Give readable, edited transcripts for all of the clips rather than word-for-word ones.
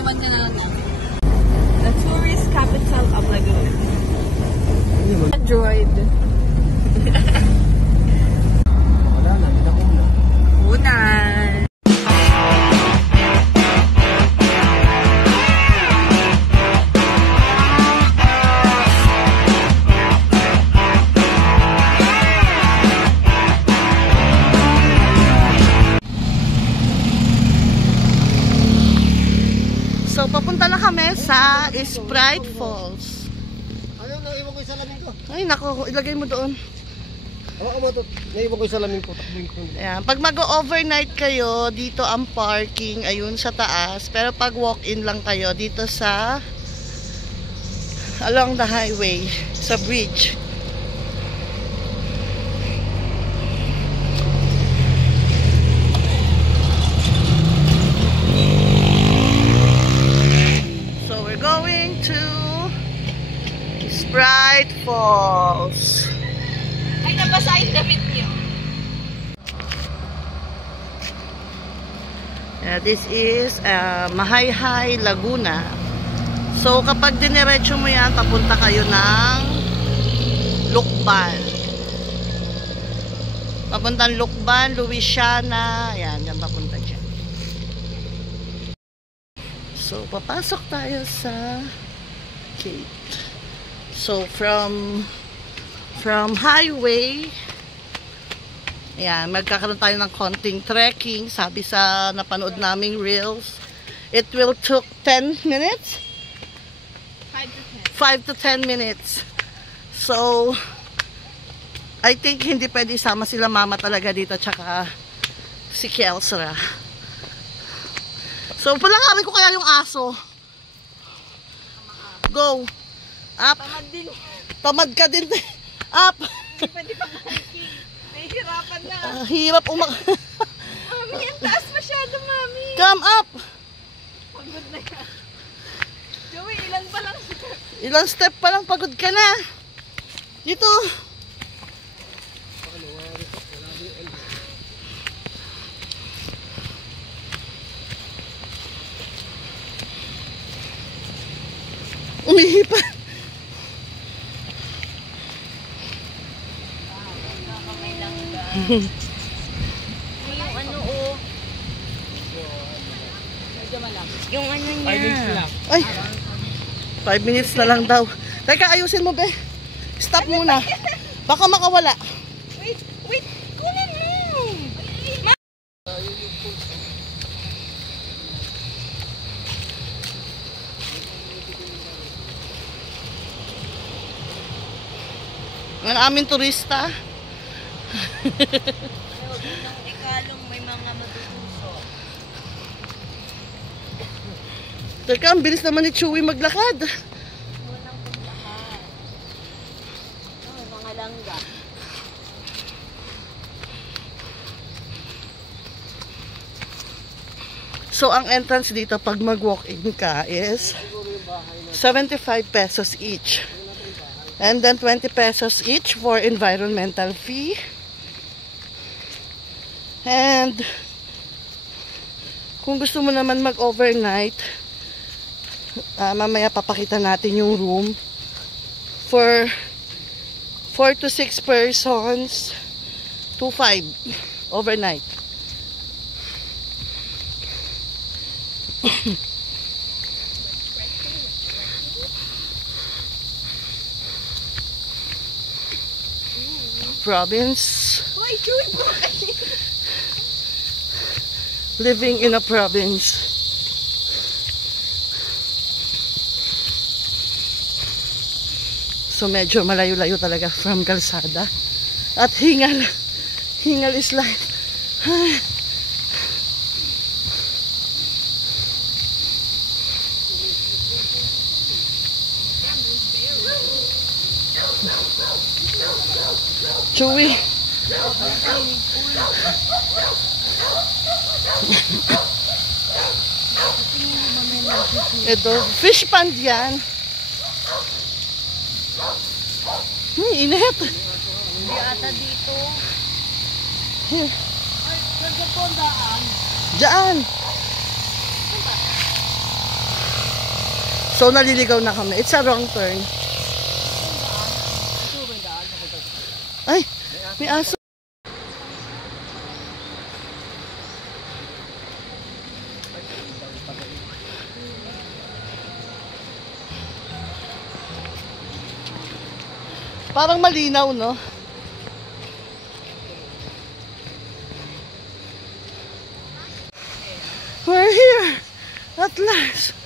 Iwan na lang. The tourist capital of Laguna. Droid. Wala na, hindi na una. Unan. So, papunta na kami sa Sprite Falls. Ano, naiwan ko yung salamin ko. Ay, nako, ilagay mo doon. Oo, naiwan ko yung salamin ko. Takbuhin ko. Ayan. Pag mag-overnight kayo, dito ang parking, ayun sa taas. Pero pag walk-in lang kayo, dito sa along the highway, sa bridge. Sprite Falls. Ay, nabasa yung damit niyo. This is Mahayhay, Laguna. So, kapag diniretso mo yan, papunta kayo ng Lukban. Papuntang Lukban, Louisiana. Ayan, yan papunta dyan. So, papasok tayo sa gate. So, from highway, ayan, magkakaroon tayo ng konting trekking. Sabi sa napanood naming reels, it will took 10 minutes? 5 to 10 minutes. So, I think hindi pwede sama sila mama talaga dito, tsaka si Kelsra. So, palangawin ko kaya yung aso. Go! Up. Tamad din. Tamad ka din. Up. Hindi pwede pang hiking. Nahihirapan na. Hirap Mami, ang taas masyado, Mami. Come up. Pagod na yan. Joey, ilan pa lang? Ilang step pa lang, pagod ka na. Dito. Umihi pa. Yung ano, oh. Yung ano niya. 5 minutes lang. Ay. 5 minutes na lang daw. Teka, ayusin mo, be. Stop muna. Baka makawala. Wait. Kunin mo. Ang aming turista. Ikalong may mga matutusok. Teka, ang bilis naman ni Chewy maglakad. Walang paglakad. Oh, mga langga. So, ang entrance dito, pag mag-walk-in ka, is 75 pesos each. And then 20 pesos each for environmental fee. And kung gusto mo naman mag-overnight, mamaya papakita natin yung room for 4 to 6 persons, 2.5 overnight. Province. Hoy, Joey, Living in a province. So medyo malayo-layo talaga from kalsada. At hingal is life. Chewy. Ito, fish pond yan. Init. Hindi ata dito. Here. Ay, nandito po ang daan. Diyan. So, naliligaw na kami. It's a wrong turn. Ay, may aso. Parang malinaw, no? We're here at last.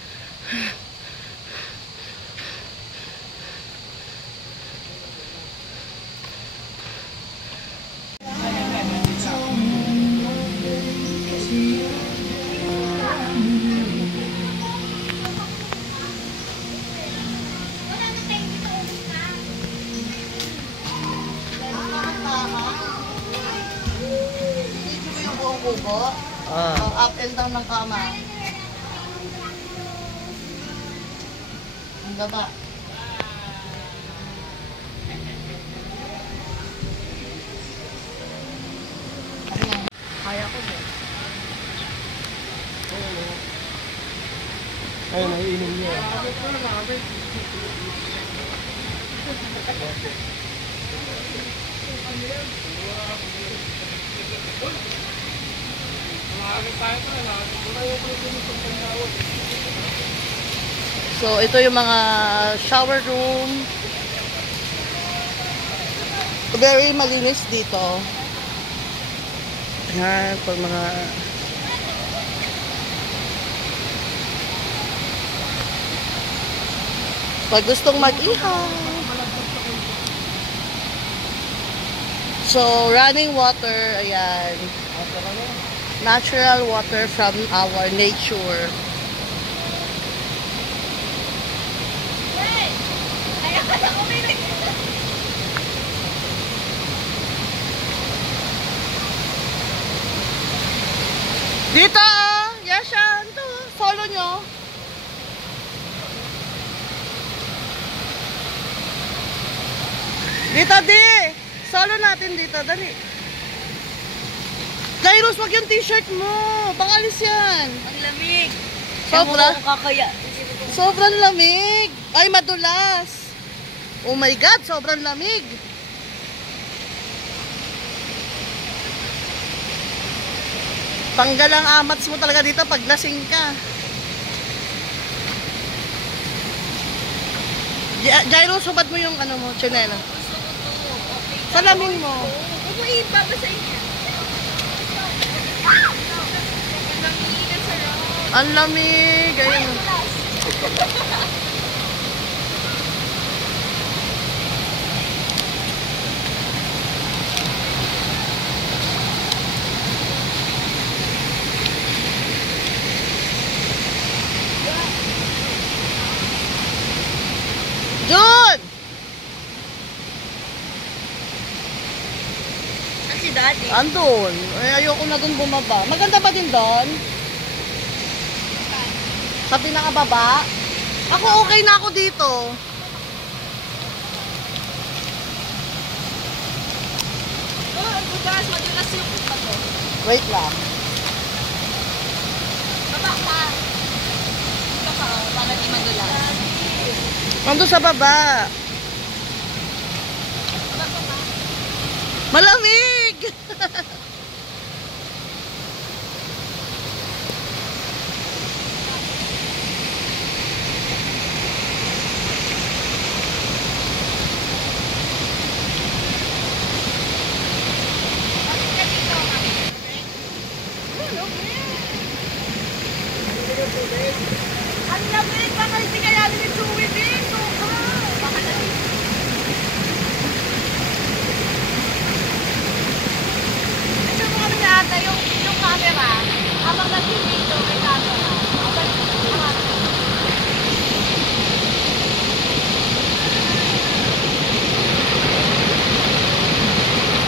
Kubo. Up and down ng kama. Ang gaba. Kaya ko din. Ayun, naiinom niya. So, ito yung mga shower room. Very malinis dito. Yan, pag mga... Pag gustong mag-ihaw. So, running water, ayan. Natural water from our nature. Dito! Yes, yan. Ito, follow nyo. Dito, di! Solo natin dito, dali. Jairus, wag yung t-shirt mo. Pangalis yan. Ang lamig. Sobra? Kakaya. Sobrang lamig. Ay, madulas. Oh my God, sobrang lamig. Tanggal ang amats mo talaga dito pag lasing ka. Jairus, hubad mo yung ano mo, tsinela. Salamin mo. Upuin pa ba sa inyo? Ang lamig. Ayun. Jun! Si Daddy. Andun. Ay, ayoko na dun bumaba. Maganda ba din doon? Sa pinakababa? Ako okay na ako dito. Oh, budas. Madulas yung bato. Wait lang. Baba ka. Ito ka. Para di madulas. Nandun sa baba. Malamig! Ang lamig. Baka hindi kaya din yung suwi dito. Baka na. Ito mo kami na ata yung camera. Habang nag-video may camera.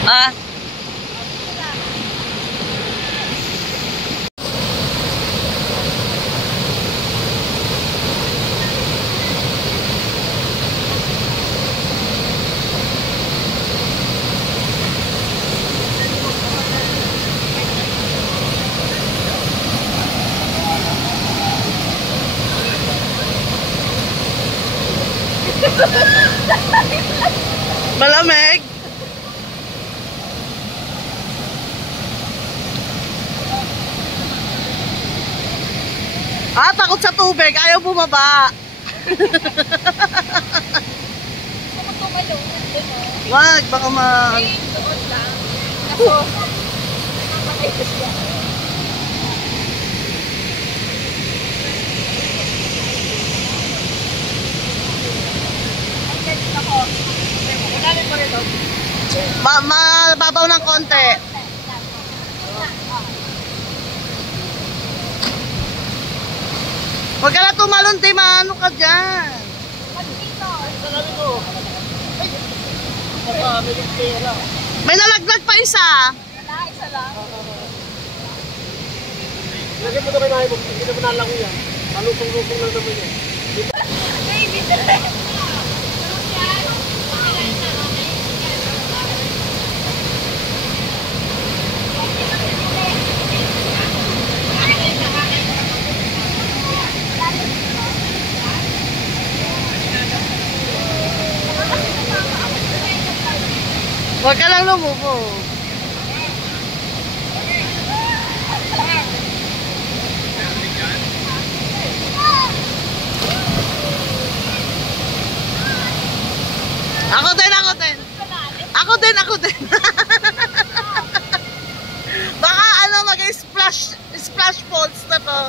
Ah. Malamig? Ah, takot sa tubig. Ayaw bumaba. Kung tumalong, nandun o. Wag, baka ma... Ay, doon lang. Kaso, namatay ko siya. Ang galit ako. Magalit ko rin doon. Mababaw ng konti. Huwag ka na tumalon, di maano ka dyan. Pag dito, Sa lalim mo. Ay! Baka may pera. May nalaglag pa isa. wala, isa lang. Lagyan mo ito kay Naibog. Hindi naman nalango yan. Malupong-lupong lang naman yan. Baby, dali. Huwag ka lang lumupo. Ako din, ako din. Ako din, ako din. Baka ano, mag-splash falls na to.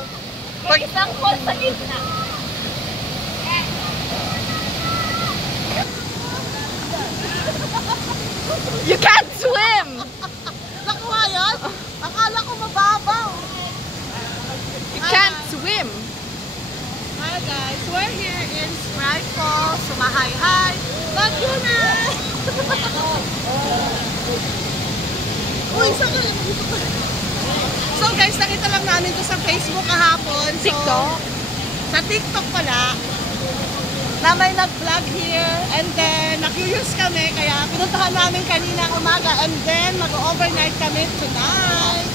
Pag isang call sa gitna. You can't swim! Nakuha yan? Akala ko mababaw. You can't swim! Hi guys, we're here in Sprite Falls, Sumahay-Hay, Laguna! Uy, saan ka? So guys, nakita lang namin to sa Facebook kahapon. So, TikTok? Sa TikTok pala, na may nag-vlog here, and then na-curious kami, kaya pinuntahan namin kanina umaga, and then mag-overnight kami tonight.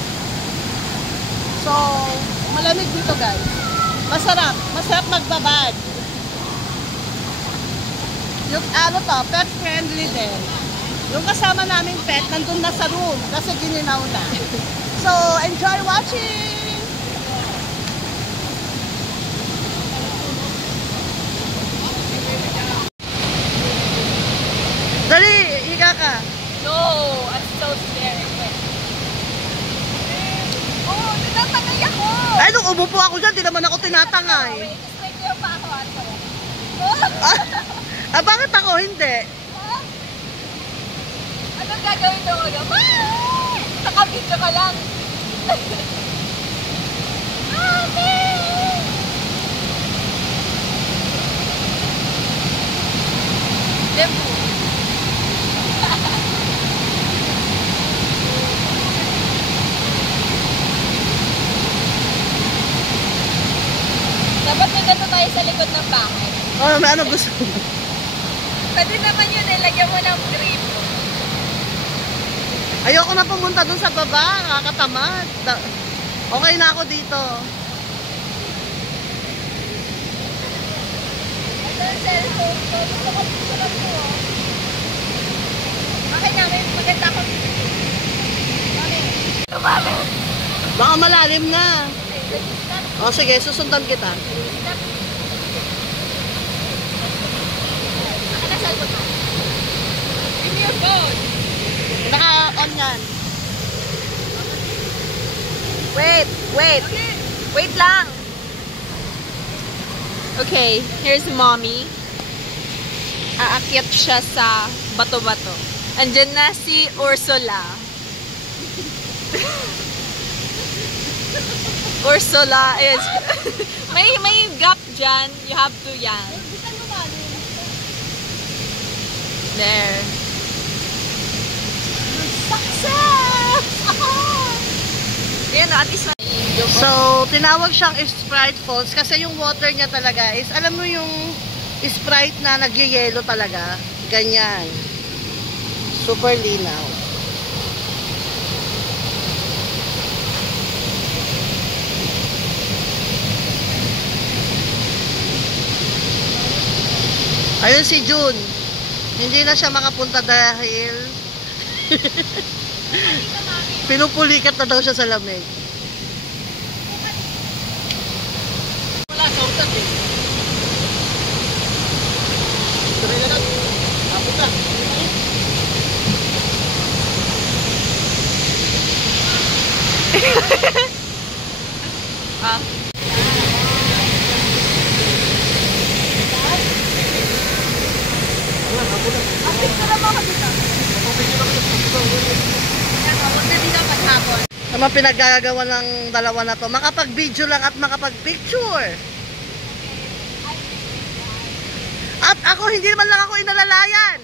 So, malamig dito guys. Masarap magbabad. Yung ano to, pet friendly din. Yung kasama naming pet, nandun na sa room, kasi gininaw na. So, enjoy watching! Dali, higa ka. No! I'm so scared. Oh, natatangay ako! Ay, nung umupo ako dyan, di naman ako tinatangay. Wait, explain ko yung pa ako. Ah, bakit ako hindi? Anong gagawin doon? Nakabidyo ka lang. Ate! Lembu. Dapat may ganito tayo sa likod ng bahay. Oh, may ano gusto mo? Pwede naman yun eh, lagyan mo ng cream. Ayoko na pumunta dun sa baba, nakakatamad. Okay na ako dito. Ito yung cellphone ko. Gusto ko dito lang po. Okay na, may maganda akong okay. Baka malalim na. O sige, susundan kita. Ano cellphone mo? Give me your phone. Naka-on yan. Wait lang. Okay, here's mommy. Aakyat siya sa bato-bato. Andyan na si Ursula. Ursula is... may gap dyan. You have to yan. There. Success! Ayan, at least So, tinawag siyang Sprite Falls kasi yung water niya talaga is, alam mo yung Sprite na nagyayelo talaga. Ganyan. Super linaw. Ayun si June. Hindi na siya makapunta dahil pinupulikat na daw siya sa lamig. Wala sa utat eh. Tuloy na lang. Tapos na. Ah. Huwag na dito paghapon. Naman pinaggagawa ng dalawa na to, makapag-video lang at makapag-picture. At ako, hindi naman lang ako inalalayan.